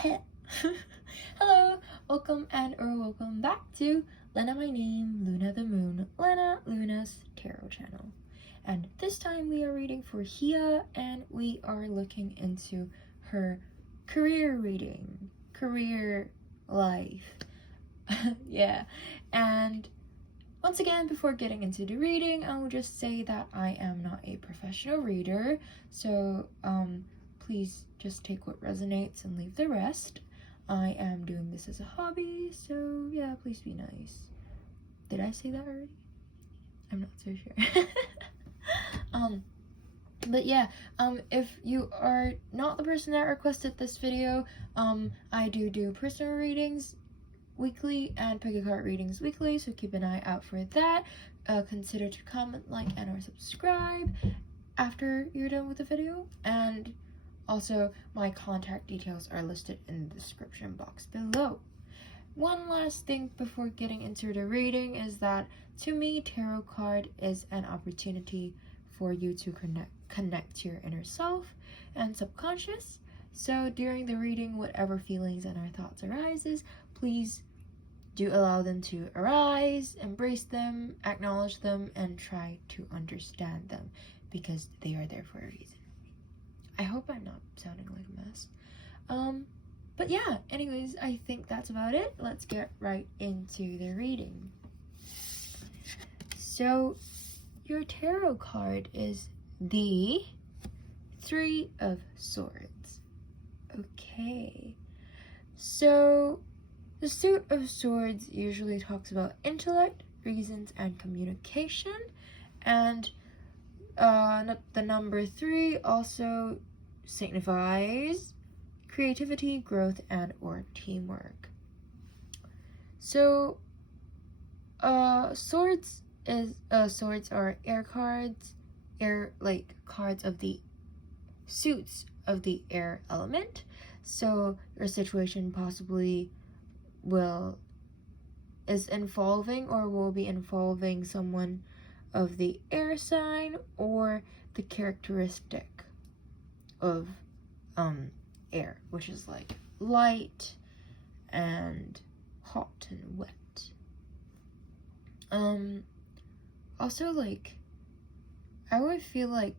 Hello, welcome back to Lena My Name, Luna the Moon, Luna's Tarot channel. And this time we are reading for Hiya, and we are looking into her career reading, career life. Yeah, and once again, before getting into the reading, I will just say that I am not a professional reader, so please just take what resonates and leave the rest. I am doing this as a hobby, so yeah, please be nice. Did I say that already? I'm not so sure. But yeah, if you are not the person that requested this video, I do personal readings weekly and pick a card readings weekly, so keep an eye out for that. Consider to comment, like, and or subscribe after you're done with the video, and also my contact details are listed in the description box below. One last thing before getting into the reading is that to me, tarot card is an opportunity for you to connect to your inner self and subconscious. So during the reading, whatever feelings and our thoughts arises, please do allow them to arise, embrace them, acknowledge them, and try to understand them, because they are there for a reason. I hope I'm not sounding like a mess. But yeah, anyways, I think that's about it. Let's get right into the reading. So, your tarot card is the Three of Swords. Okay. So, the Suit of Swords usually talks about intellect, reasons, and communication. And the number 3 also signifies creativity, growth, and or teamwork. So swords are air cards, cards of the suits of the air element. So your situation possibly will be involving someone of the air sign, or the characteristic of air, which is like light and hot and wet. Also, like, I would feel like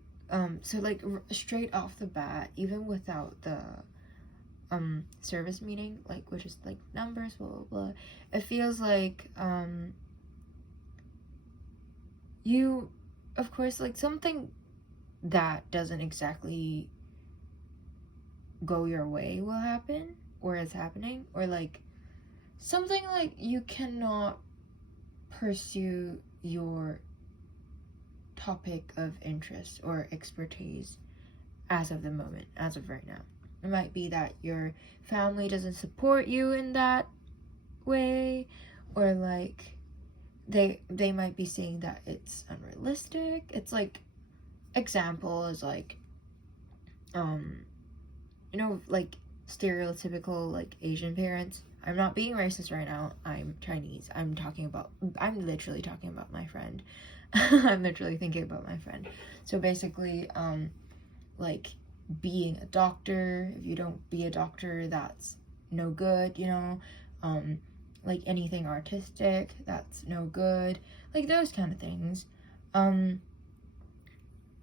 so like straight off the bat, even without the service meaning, like, which is like numbers, blah blah blah, it feels like you, of course, like something that doesn't exactly go your way will happen, or is happening, or like something like you cannot pursue your topic of interest or expertise as of the moment, as of right now. It might be that your family doesn't support you in that way, or like they might be saying that it's unrealistic. It's like, example is like like stereotypical like Asian parents. I'm not being racist right now. I'm Chinese. I'm literally talking about my friend. I'm literally thinking about my friend. So basically, like being a doctor, if you don't be a doctor, that's no good, like anything artistic, that's no good, like those kind of things.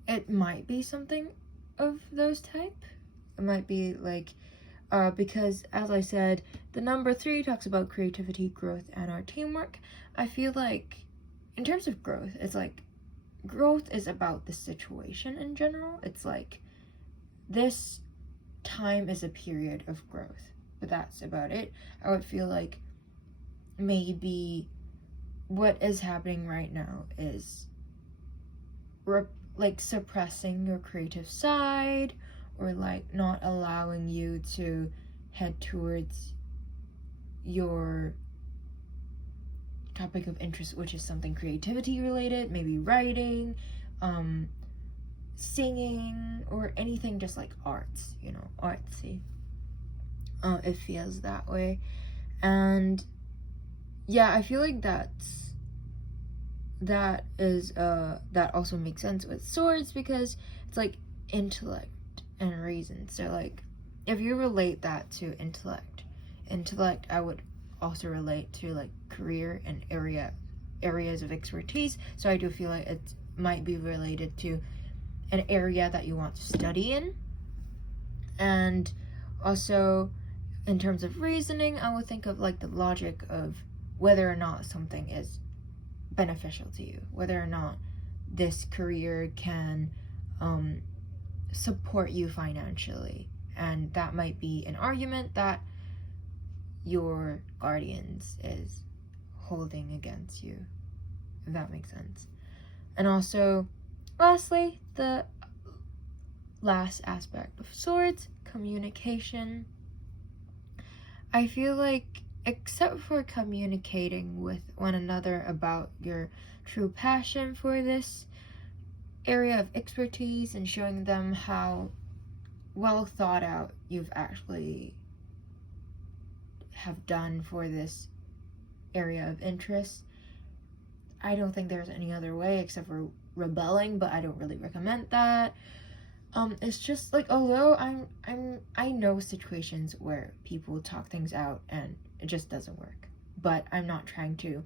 It might be something of those type. It might be like, because as I said, the number 3 talks about creativity, growth, and our teamwork. I feel like in terms of growth, it's like growth is about the situation in general. It's like this time is a period of growth, but that's about it. I would feel like maybe what is happening right now is like suppressing your creative side, or like not allowing you to head towards your topic of interest, which is something creativity related, maybe writing, singing, or anything just like arts, artsy. It feels that way. And yeah, I feel like that also makes sense with swords, because it's like intellect and reason. So like if you relate that to intellect, I would also relate to like career and areas of expertise. So I do feel like it might be related to an area that you want to study in. And also in terms of reasoning, I would think of like the logic of whether or not something is beneficial to you, whether or not this career can support you financially. And that might be an argument that your guardians is holding against you, if that makes sense. And also, lastly, the last aspect of swords, communication. I feel like, except for communicating with one another about your true passion for this area of expertise and showing them how well thought out you've actually have done for this area of interest, I don't think there's any other way except for rebelling, but I don't really recommend that. It's just like, although I know situations where people talk things out and it just doesn't work, but I'm not trying to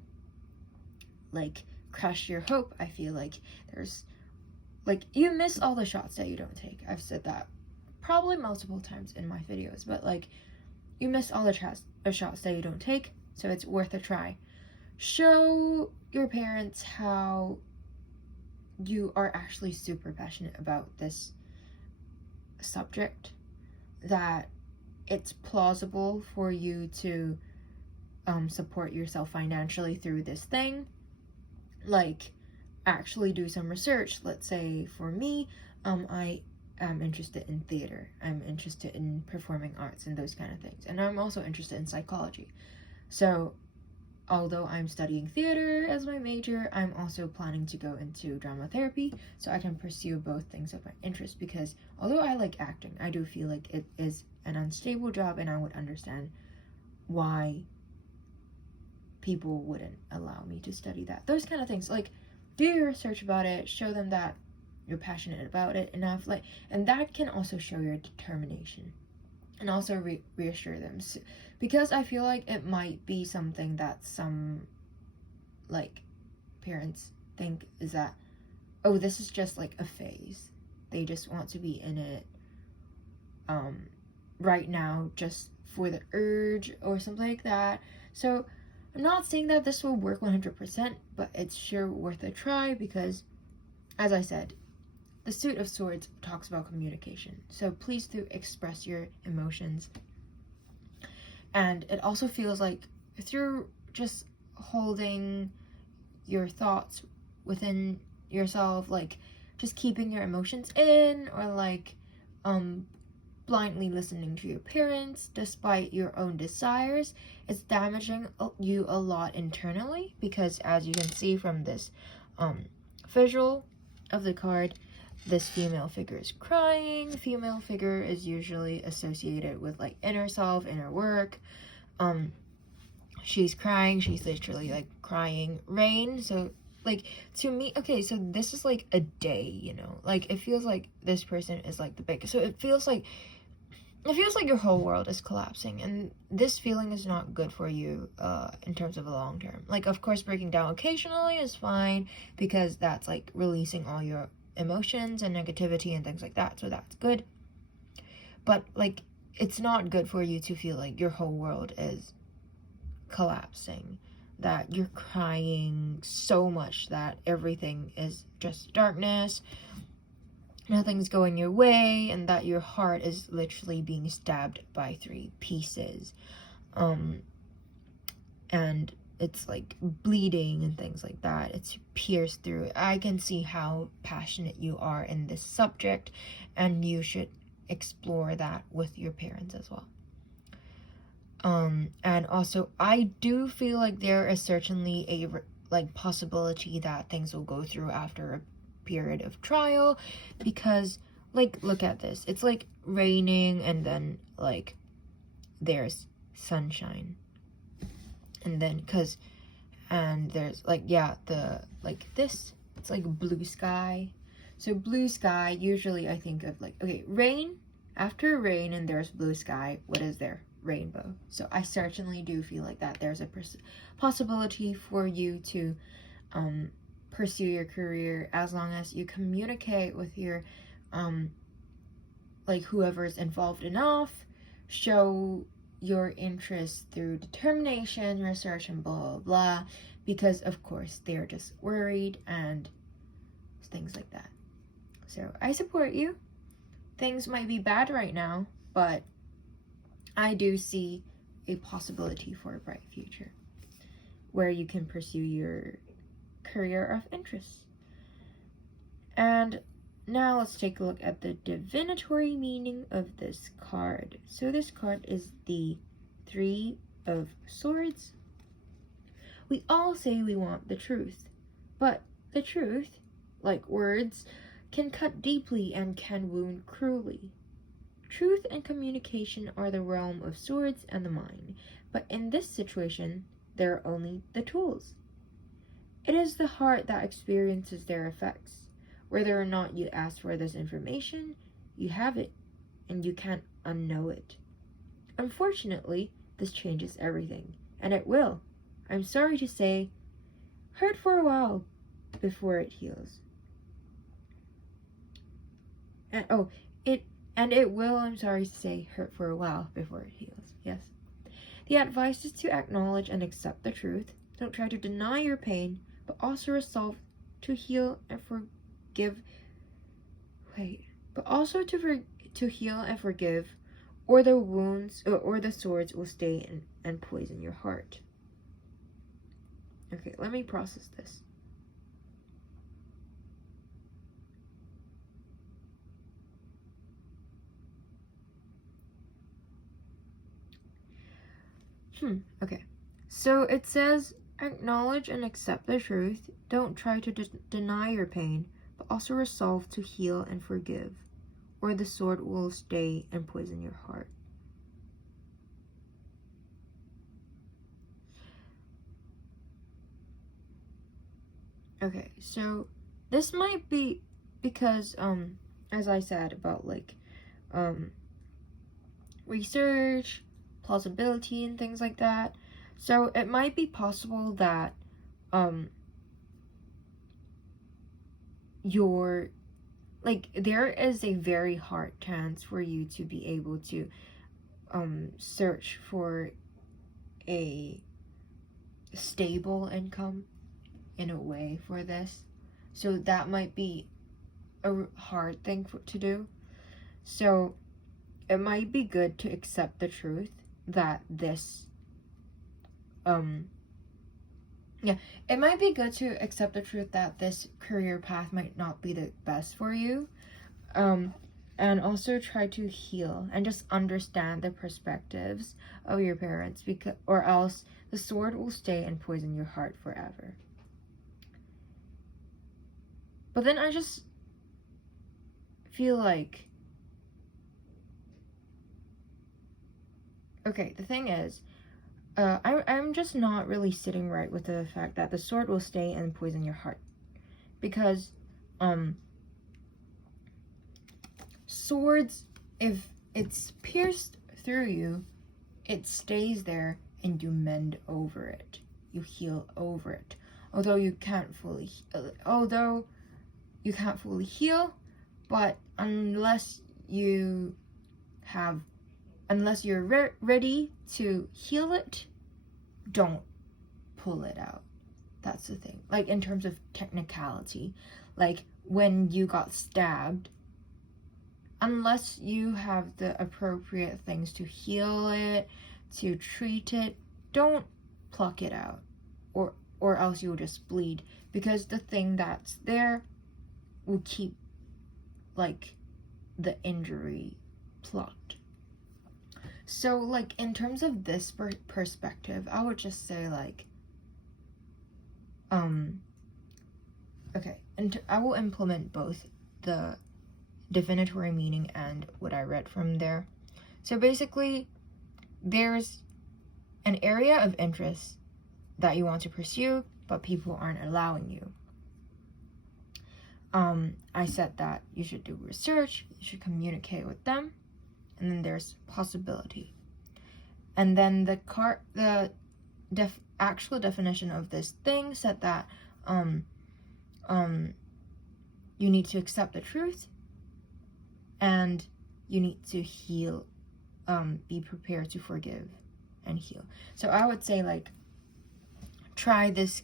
like crush your hope. I feel like there's like, you miss all the shots that you don't take. I've said that probably multiple times in my videos, but like, you miss all the shots that you don't take, so it's worth a try. Show your parents how you are actually super passionate about this subject, that it's plausible for you to support yourself financially through this thing. Like, actually do some research. Let's say for me, I am interested in theater, I'm interested in performing arts and those kind of things, and I'm also interested in psychology. So although I'm studying theater as my major, I'm also planning to go into drama therapy so I can pursue both things of my interest, because although I like acting, I do feel like it is an unstable job, and I would understand why people wouldn't allow me to study that. Those kind of things. Like, do your research about it, show them that you're passionate about it enough, like, and that can also show your determination, and also reassure them, because I feel like it might be something that some like parents think is that, oh, this is just like a phase, they just want to be in it right now just for the urge or something like that. So I'm not saying that this will work 100%, but it's sure worth a try, because as I said, the Suit of Swords talks about communication. So please do express your emotions. And it also feels like through just holding your thoughts within yourself, like just keeping your emotions in, or like blindly listening to your parents despite your own desires, it's damaging you a lot internally, because as you can see from this visual of the card, this female figure is crying. Female figure is usually associated with like inner self, inner work. She's crying, she's literally like crying rain. So like, to me, okay, so this is like a day, you know, like it feels like this person is like the biggest, so it feels like your whole world is collapsing, and this feeling is not good for you in terms of a long term. Like, of course, breaking down occasionally is fine, because that's like releasing all your emotions and negativity and things like that, so that's good. But like, it's not good for you to feel like your whole world is collapsing, that you're crying so much that everything is just darkness, nothing's going your way, and that your heart is literally being stabbed by 3 pieces, and it's like bleeding and things like that. It's pierced through. I can see how passionate you are in this subject, and you should explore that with your parents as well. And also, I do feel like there is certainly a possibility that things will go through after a period of trial, because like, look at this, it's like raining, and then like there's sunshine, and then and there's like, yeah, the like this, it's like blue sky. So blue sky, usually I think of like, okay, rain After rain and there's blue sky, what is there? Rainbow. So I certainly do feel like that there's a possibility for you to pursue your career, as long as you communicate with your like whoever's involved enough, show your interest through determination, research, and blah blah blah, because of course they're just worried and things like that. So I support you. Things might be bad right now, but I do see a possibility for a bright future where you can pursue your career of interest. And now let's take a look at the divinatory meaning of this card. So this card is the Three of Swords. We all say we want the truth, but the truth, like words, can cut deeply and can wound cruelly. Truth and communication are the realm of swords and the mind, but in this situation, there are only the tools. It is the heart that experiences their effects. Whether or not you ask for this information, you have it, and you can't unknow it. Unfortunately, this changes everything, and it will, I'm sorry to say, hurt for a while before it heals. And it will, I'm sorry to say, hurt for a while before it heals. Yes. The advice is to acknowledge and accept the truth. Don't try to deny your pain, but also resolve to heal and forgive. But also to heal and forgive, or the wounds or the swords will stay and poison your heart. Okay, let me process this. Okay. So it says, acknowledge and accept the truth. Don't try to deny your pain, but also resolve to heal and forgive, or the sword will stay and poison your heart. Okay, so this might be because, as I said about like, research, plausibility, and things like that. So it might be possible that, there is a very hard chance for you to be able to, search for a stable income in a way for this. So that might be a hard thing to do. So it might be good to accept the truth that this, it might be good to accept the truth that this career path might not be the best for you. And also try to heal and just understand the perspectives of your parents, or else the sword will stay and poison your heart forever. But then I just feel like, okay, the thing is, I'm just not really sitting right with the fact that the sword will stay and poison your heart. Because, swords, if it's pierced through you, it stays there and you mend over it. You heal over it. Although you can't fully heal, but unless you're ready to heal it, don't pull it out. That's the thing. Like, in terms of technicality, like when you got stabbed, unless you have the appropriate things to heal it, to treat it, don't pluck it out, or else you'll just bleed, because the thing that's there will keep, like, the injury plucked. So, like, in terms of this perspective, I would just say, like, okay, and I will implement both the divinatory meaning and what I read from there. So basically, there's an area of interest that you want to pursue, but people aren't allowing you. I said that you should do research, you should communicate with them, and then there's possibility. And then the actual definition of this thing said that you need to accept the truth, and you need to heal, be prepared to forgive and heal. So I would say, like, try this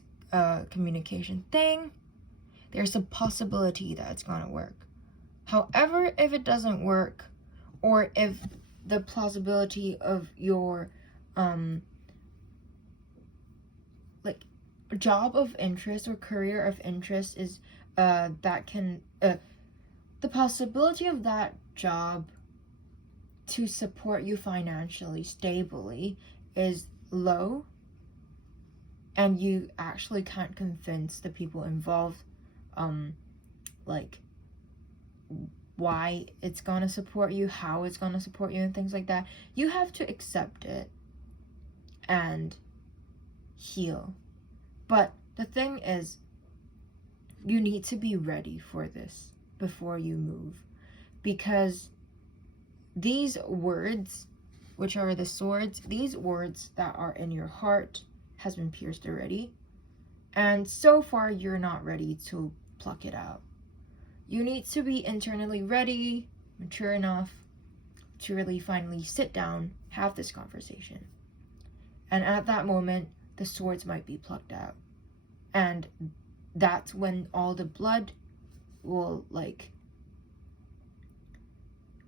communication thing. There's a possibility that it's gonna work. However, if it doesn't work, or if the plausibility of your like job of interest or career of interest is that can the possibility of that job to support you financially stably is low, and you actually can't convince the people involved like why it's gonna support you, how it's gonna support you, and things like that, you have to accept it and heal. But the thing is, you need to be ready for this before you move, because these words, which are the swords, these words that are in your heart has been pierced already, and so far you're not ready to pluck it out. You need to be internally ready, mature enough to really finally sit down, have this conversation. And at that moment, the swords might be plucked out. And that's when all the blood will, like,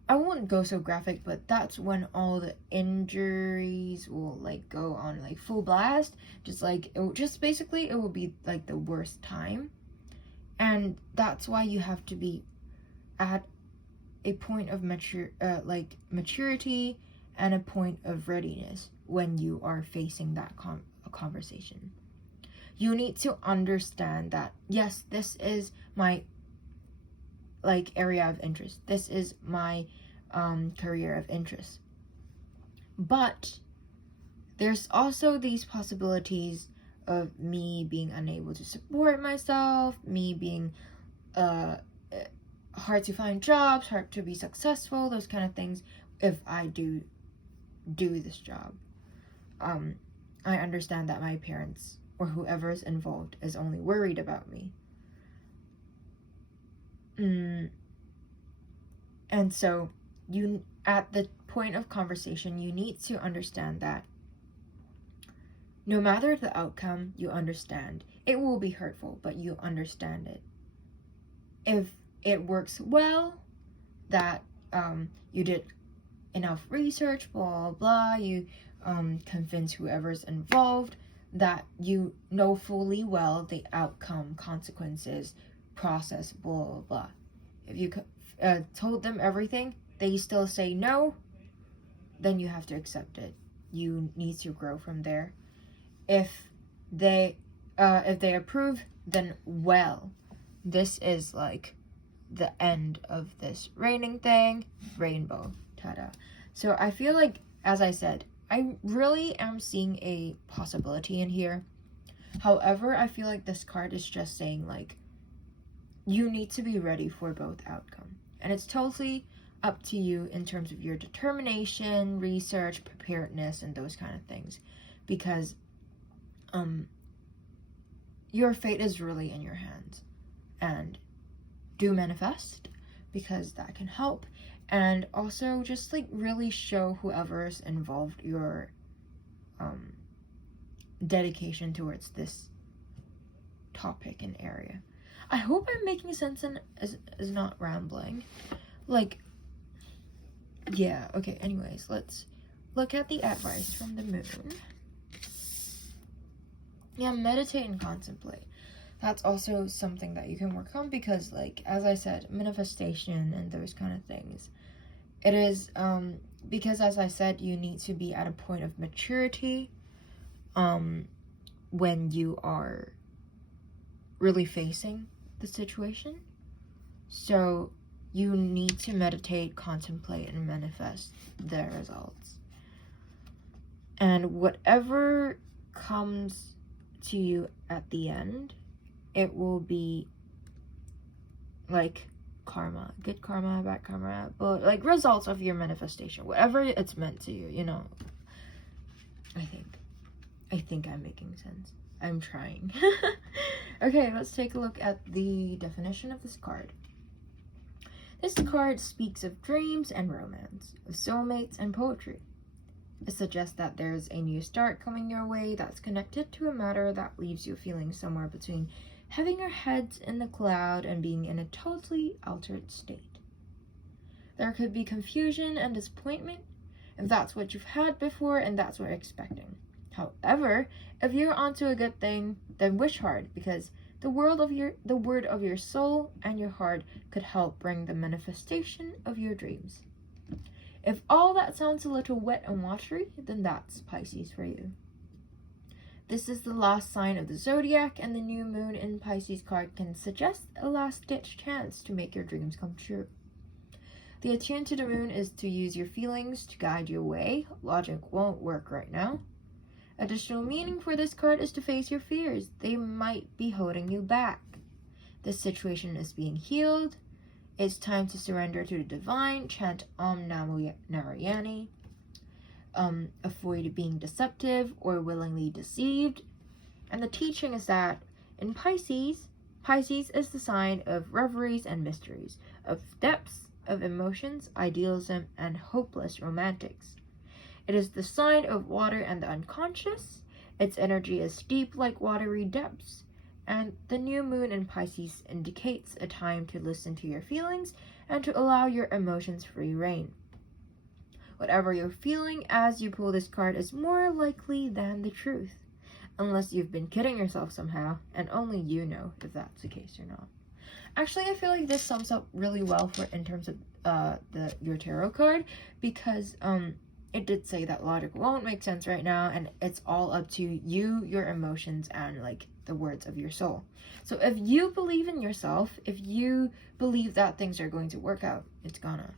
I won't go so graphic, but that's when all the injuries will, like, go on, like, full blast. Just, like, it will be, like, the worst time. And that's why you have to be at a point of maturity and a point of readiness when you are facing that conversation. You need to understand that, yes, this is my, like, area of interest. This is my career of interest. But there's also these possibilities of me being unable to support myself, me being hard to find jobs, hard to be successful, those kind of things, if I do this job. I understand that my parents or whoever's involved is only worried about me. And so you, at the point of conversation, you need to understand that no matter the outcome, you understand. It will be hurtful, but you understand it. If it works well, that you did enough research, blah, blah, blah, you convince whoever's involved that you know fully well the outcome, consequences, process, blah, blah, blah. If you told them everything, they still say no, then you have to accept it. You need to grow from there. If they approve, then well, this is like the end of this raining thing, rainbow, ta-da. So I feel like, as I said, I really am seeing a possibility in here. However, I feel like this card is just saying, like, you need to be ready for both outcome. And it's totally up to you in terms of your determination, research, preparedness, and those kind of things. Because your fate is really in your hands. And do manifest, because that can help. And also just, like, really show whoever's involved your dedication towards this topic and area. I hope I'm making sense and is not rambling. Like, yeah, okay, anyways, let's look at the advice from the moon. Yeah, meditate and contemplate. That's also something that you can work on, because, like, as I said, manifestation and those kind of things. It is, because, as I said, you need to be at a point of maturity when you are really facing the situation. So you need to meditate, contemplate, and manifest the results. And whatever comes to you at the end, it will be, like, karma, good karma, bad karma, but like results of your manifestation, whatever it's meant to you, you know. I think I'm making sense. I'm trying. Okay, let's take a look at the definition of this card. This card speaks of dreams and romance, of soulmates and poetry. It suggests that there's a new start coming your way that's connected to a matter that leaves you feeling somewhere between having your head in the cloud and being in a totally altered state. There could be confusion and disappointment if that's what you've had before and that's what you're expecting. However, if you're onto a good thing, then wish hard, because the word of your soul and your heart could help bring the manifestation of your dreams. If all that sounds a little wet and watery, then that's Pisces for you. This is the last sign of the zodiac, and the new moon in Pisces card can suggest a last-ditch chance to make your dreams come true. The attune to the moon is to use your feelings to guide your way. Logic won't work right now. Additional meaning for this card is to face your fears. They might be holding you back. This situation is being healed. It's time to surrender to the divine. Chant Om Namo Narayani. Avoid being deceptive or willingly deceived. And the teaching is that in Pisces is the sign of reveries and mysteries, of depths of emotions, idealism, and hopeless romantics. It is the sign of water and the unconscious. Its energy is deep like watery depths. And the new moon in Pisces indicates a time to listen to your feelings and to allow your emotions free rein. Whatever you're feeling as you pull this card is more likely than the truth, unless you've been kidding yourself somehow, and only you know if that's the case or not. Actually, I feel like this sums up really well for in terms of your tarot card, because it did say that logic won't make sense right now, and it's all up to you, your emotions, and like the words of your soul. So if you believe in yourself, if you believe that things are going to work out, it's gonna.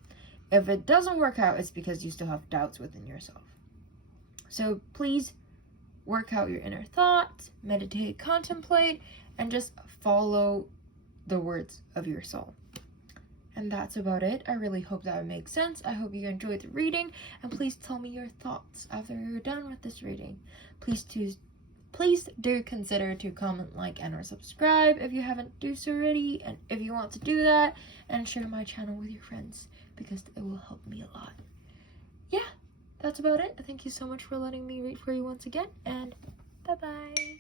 If it doesn't work out, it's because you still have doubts within yourself. So please work out your inner thoughts, meditate, contemplate, and just follow the words of your soul. And that's about it. I really hope that makes sense. I hope you enjoyed the reading, and please tell me your thoughts after you're done with this reading. Please do consider to comment, like, and or subscribe if you haven't do so already, and if you want to do that, and share my channel with your friends, because it will help me a lot. Yeah, that's about it. Thank you so much for letting me read for you once again, and bye-bye.